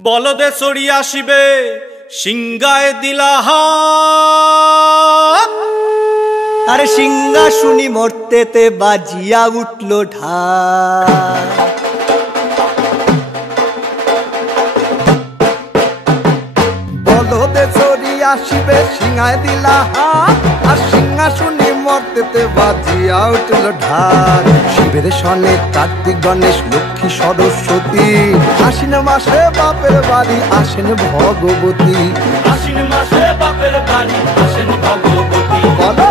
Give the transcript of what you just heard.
বলদে চড়ি আসিবে সিংহায় দিলা হাত। আরে সিংহা শুনি মরতেতে বাজিয়া উঠল ঢাক। বলদে চড়ি আসিবে সিংহায় দিলা হাত, আর সিংহা শুনি মরতেতে বাজিয়া উঠল ঢাক। শিবের সনে কার্তিক গণেশ লক্ষ্মী সরস্বতী, আশ্বিন মাসে বাপের বাড়ি আসেন ভগবতী। আশ্বিন মাসে বাপের বাড়ি আসেন ভগবতী। বলো